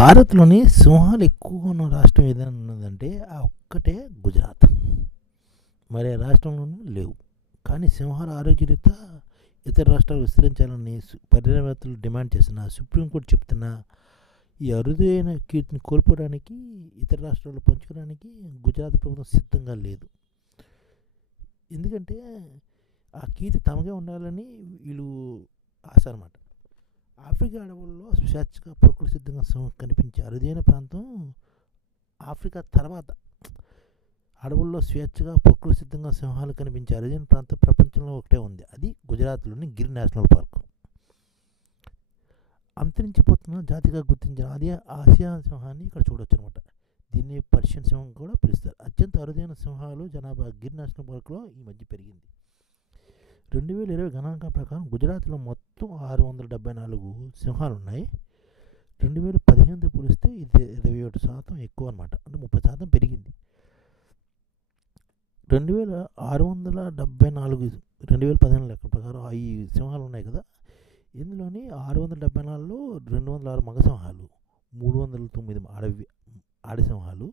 భారత్లోని సింహాలు ఎక్కువగా ఉన్న రాష్ట్రం ఏదైనా ఉన్నదంటే ఆ ఒక్కటే గుజరాత్. మరి రాష్ట్రంలోనూ లేవు. కానీ సింహాల ఆరోగ్యరీత ఇతర రాష్ట్రాలు విస్తరించాలని సు- డిమాండ్ చేసిన సుప్రీంకోర్టు చెప్తున్న ఈ అరుదైన కీర్తిని కోల్పోవడానికి ఇతర రాష్ట్రాలు పంచుకోవడానికి గుజరాత్ ప్రభుత్వం సిద్ధంగా లేదు. ఎందుకంటే ఆ కీర్తి తమకే ఉండాలని వీళ్ళు ఆశ అనమాట ఆఫ్రికా అడవుల్లో స్వేచ్ఛగా ప్రకృతి సిద్ధంగా సింహం కనిపించే అరుదైన ప్రాంతం ఆఫ్రికా తర్వాత. అడవుల్లో స్వేచ్ఛగా ప్రకృతి సిద్ధంగా సింహాలు కనిపించే అరుదైన ప్రాంతం ప్రపంచంలో ఒకటే ఉంది. అది గుజరాత్లోని గిర్ నేషనల్ పార్క్. అంతరించిపోతున్న జాతిగా గుర్తించిన అదే ఆసియా సింహాన్ని ఇక్కడ చూడొచ్చు అనమాట దీన్ని పర్షియన్ సింహం కూడా పిలుస్తారు. అత్యంత అరుదైన సింహాలు జనాభా గిర్ నేషనల్ పార్క్లో ఈ మధ్య పెరిగింది. రెండు వేల ఇరవై గణాంక ప్రకారం గుజరాత్లో మొత్తం ఆరు వందల డెబ్బై నాలుగు సింహాలు ఉన్నాయి రెండు వేల పదిహేనుతో పోలిస్తే ఇది ఇరవై ఒకటి శాతం ఎక్కువ అనమాట అంటే ముప్పై శాతం పెరిగింది. రెండు వేల ఆరు వందల డెబ్బై నాలుగు రెండు వేల పదిహేను లెక్క ప్రకారం ఈ సింహాలు ఉన్నాయి కదా. ఇందులోని ఆరు వందల డెబ్బై నాలుగులో రెండు వందల ఆరు మగ సింహాలు మూడు వందల తొమ్మిది అడవి ఆడి సింహాలు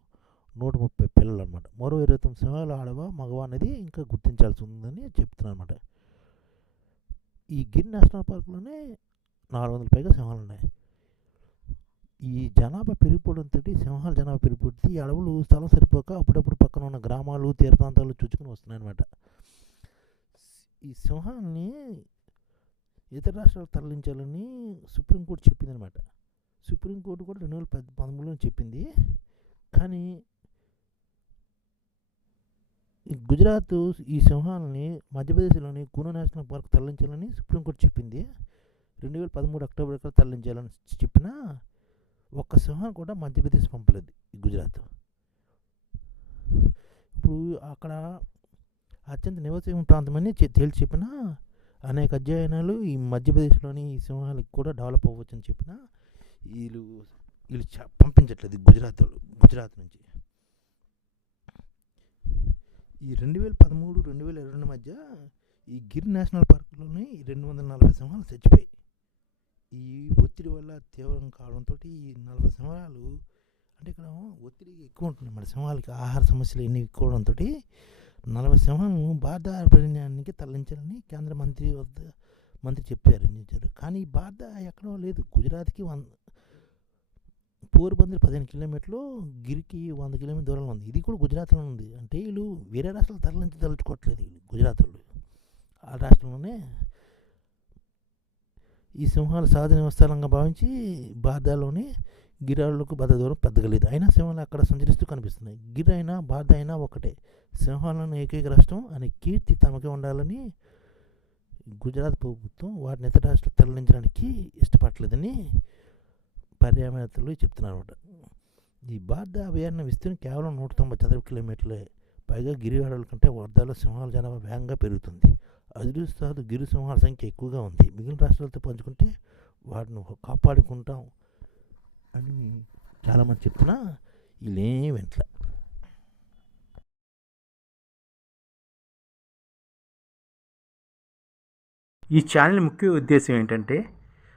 నూట ముప్పై పిల్లలు అనమాట మరో ఇరవై తొమ్మిది సింహాలు ఆడవ మగవ అనేది ఇంకా గుర్తించాల్సి ఉందని చెప్తున్నాను అనమాట ఈ గిర్ నేషనల్ పార్క్లోనే నాలుగు వందల పైగా సింహాలు ఉన్నాయి ఈ జనాభా పెరిగిపోవడంతో సింహాల జనాభా పెరిగిపోతే ఈ అడవులు స్థలం సరిపోక అప్పుడప్పుడు పక్కన ఉన్న గ్రామాలు తీర ప్రాంతాలు చూచుకుని వస్తున్నాయి అనమాట ఈ సింహాన్ని ఇతర రాష్ట్రాలకు తరలించాలని సుప్రీంకోర్టు చెప్పింది అనమాట సుప్రీంకోర్టు కూడా రెండు వేల పద్ పదమూడులో చెప్పింది. కానీ గుజరాత్ ఈ సింహాలని మధ్యప్రదేశ్లోని కూనో నేషనల్ పార్క్ తరలించాలని సుప్రీంకోర్టు చెప్పింది. రెండు వేల పదమూడు అక్టోబర్ కల్లా తరలించాలని చెప్పినా ఒక్క సింహాన్ని కూడా మధ్యప్రదేశ్ పంపలేదు ఈ గుజరాత్. ఇప్పుడు అక్కడ అత్యంత నివాసం ప్రాంతమని తేల్చి చెప్పిన అనేక అధ్యయనాలు ఈ మధ్యప్రదేశ్లోని ఈ సింహాలకు కూడా డెవలప్ అవ్వచ్చని చెప్పిన వీళ్ళు వీళ్ళు చ- పంపించట్లేదు ఈ గుజరాత్ గుజరాత్ నుంచి. ఈ రెండు వేల పదమూడు రెండు వేల ఇరవై రెండు మధ్య ఈ గిర్ నేషనల్ పార్కులోని రెండు వందల నలభై సింహాలు చచ్చిపోయాయి. ఈ ఒత్తిడి వల్ల తీవ్రం కావడంతో ఈ నలభై సింహాలు అంటే ఇక్కడ ఒత్తిడి ఎక్కువ ఉంటుంది మన సింహాలకి ఆహార సమస్యలు ఎన్ని ఎక్కువడంతో నలభై సింహాలను భారత అరణ్యానికి తరలించాలని కేంద్ర మంత్రి వద్ద మంత్రి చెప్పారు. చెప్పారు కానీ బాధ భారత ఎక్కడో లేదు. గుజరాత్కి వంద పోర్బందర్ పదిహేను కిలోమీటర్లు గిరికి వంద కిలోమీటర్ దూరంలో ఉంది. ఇది కూడా గుజరాత్లో ఉంది. అంటే వీళ్ళు వేరే రాష్ట్రాలు తరలించి తలుచుకోవట్లేదు వీళ్ళు గుజరాత్ వాళ్ళు ఆ రాష్ట్రంలోనే ఈ సింహాలు సహజ నివస్థలంగా భావించి బార్దాలోని గిరాలకు బద్ద దూరం పెద్దగలేదు. అయినా సింహాలు అక్కడ సంచరిస్తూ కనిపిస్తున్నాయి. గిర్ అయినా బార్ద అయినా ఒకటే. సింహాలను ఏకైక రాష్ట్రం అనే కీర్తి తమకే ఉండాలని గుజరాత్ ప్రభుత్వం వాటిని ఇతర రాష్ట్రాలు తరలించడానికి ఇష్టపడలేదని పర్యావరణలు చెప్తున్నారు అనమాట ఈ బాధ అభయాన్ని విస్తీర్ణం కేవలం నూట తొంభై చదరపు కిలోమీటర్లే. పైగా గిరివాడల కంటే వర్ధాలో సింహాల జనాభా వేగంగా పెరుగుతుంది. అదృష్టాలు గిరి సింహాల సంఖ్య ఎక్కువగా ఉంది. మిగిలిన రాష్ట్రాలతో పంచుకుంటే వాటిని కాపాడుకుంటాం అని చాలామంది చెప్తున్నా వీళ్ళేం వెంట్ల ఈ ఛానల్ ముఖ్య ఉద్దేశం ఏంటంటే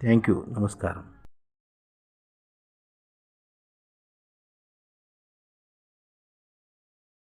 Thank you. నమస్కారం.